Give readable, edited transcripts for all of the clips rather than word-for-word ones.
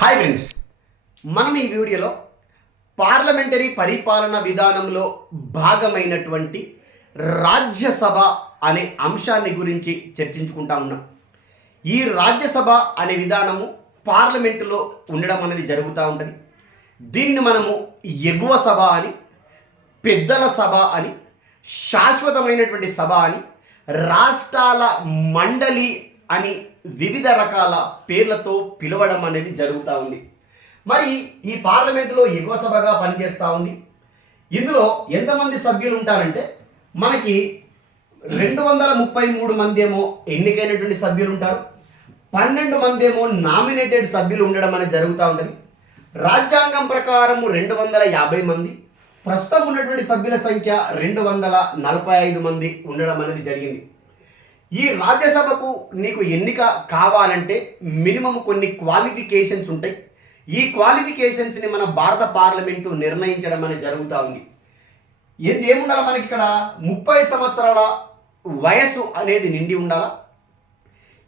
Hi friends, మనం ఈ వీడియోలో పార్లమెంటరీ పరిపాలన విధానంలో భాగమైనటువంటి రాజ్యసభ అనే అంశాన్ని గురించి చర్చించుకుంటా ఉన్నాం. ఈ రాజ్యసభ అనే విధానము పార్లమెంటులో ఉండడం అనేది జరుగుతూ ఉంటుంది. దీన్ని మనము ఎగువ సభ అని, పెద్దల సభ అని, శాశ్వతమైనటువంటి సభ అని, రాష్ట్రాల మండలి అని వివిధ రకాల పేర్లతో పిలవడం అనేది జరుగుతూ ఉంది. మరి ఈ పార్లమెంటులో ఎగువ సభగా పనిచేస్తూ ఉంది. ఇందులో ఎంతమంది సభ్యులు ఉంటారంటే మనకి 233 మంది ఏమో ఎన్నికైనటువంటి సభ్యులు ఉంటారు, 12 మంది ఏమో నామినేటెడ్ సభ్యులు ఉండడం అనేది జరుగుతూ ఉంటుంది. రాజ్యాంగం ప్రకారం 250 మంది, ప్రస్తుతం ఉన్నటువంటి సభ్యుల సంఖ్య 245 మంది ఉండడం అనేది జరిగింది. ఈ రాజ్యసభకు నీకు ఎన్నిక కావాలంటే మినిమం కొన్ని క్వాలిఫికేషన్స్ ఉంటాయి. ఈ క్వాలిఫికేషన్స్ని మన భారత పార్లమెంటు నిర్ణయించడం అనేది జరుగుతూ ఉంది. ఏముండాలి మనకి ఇక్కడ 30 సంవత్సరాల వయసు అనేది నిండి ఉండాలా.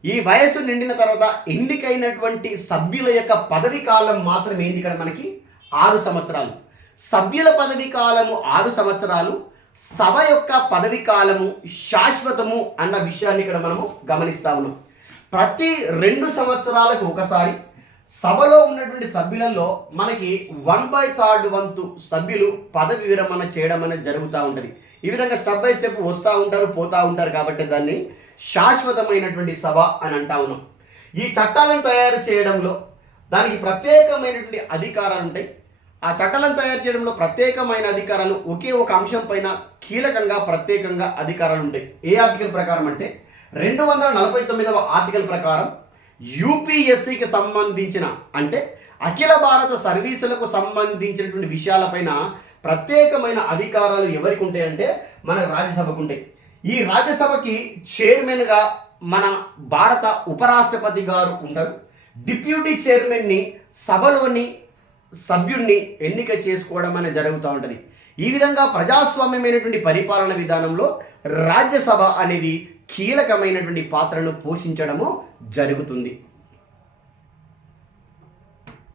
ఈ వయసు నిండిన తర్వాత ఎన్నికైనటువంటి సభ్యుల యొక్క పదవి కాలం మాత్రం ఏంది ఇక్కడ మనకి 6 సంవత్సరాలు. సభ్యుల పదవి కాలము 6 సంవత్సరాలు, సభ యొక్క పదవి కాలము శాశ్వతము అన్న విషయాన్ని ఇక్కడ మనము గమనిస్తా ఉన్నాం. ప్రతి 2 సంవత్సరాలకు ఒకసారి సభలో ఉన్నటువంటి సభ్యులలో మనకి 1/3 వంతు సభ్యులు పదవి విరమణ చేయడం అనేది జరుగుతూ ఉంటుంది. ఈ విధంగా స్టెప్ బై స్టెప్ వస్తూ ఉంటారు, పోతూ ఉంటారు. కాబట్టి దాన్ని శాశ్వతమైనటువంటి సభ అని అంటా ఉన్నాం. ఈ చట్టాలను తయారు చేయడంలో దానికి ప్రత్యేకమైనటువంటి అధికారాలు ఉంటాయి. ఆ చట్టాలను తయారు చేయడంలో ప్రత్యేకమైన అధికారాలు ఒకే ఒక అంశం పైన కీలకంగా ప్రత్యేకంగా అధికారాలు ఉంటాయి. ఏ ఆర్టికల్ ప్రకారం అంటే 249వ ఆర్టికల్ ప్రకారం యూపీఎస్సీకి సంబంధించిన అంటే అఖిల భారత సర్వీసులకు సంబంధించినటువంటి విషయాలపైన ప్రత్యేకమైన అధికారాలు ఎవరికి ఉంటాయంటే మన రాజ్యసభకు ఉంటాయి. ఈ రాజ్యసభకి చైర్మన్గా మన భారత ఉపరాష్ట్రపతి గారు ఉంటారు. డిప్యూటీ చైర్మన్ని సభలోని సభ్యుణ్ణి ఎన్నిక చేసుకోవడం అనేది జరుగుతూ ఉంటుంది. ఈ విధంగా ప్రజాస్వామ్యమైనటువంటి పరిపాలన విధానంలో రాజ్యసభ అనేది కీలకమైనటువంటి పాత్రను పోషించడము జరుగుతుంది.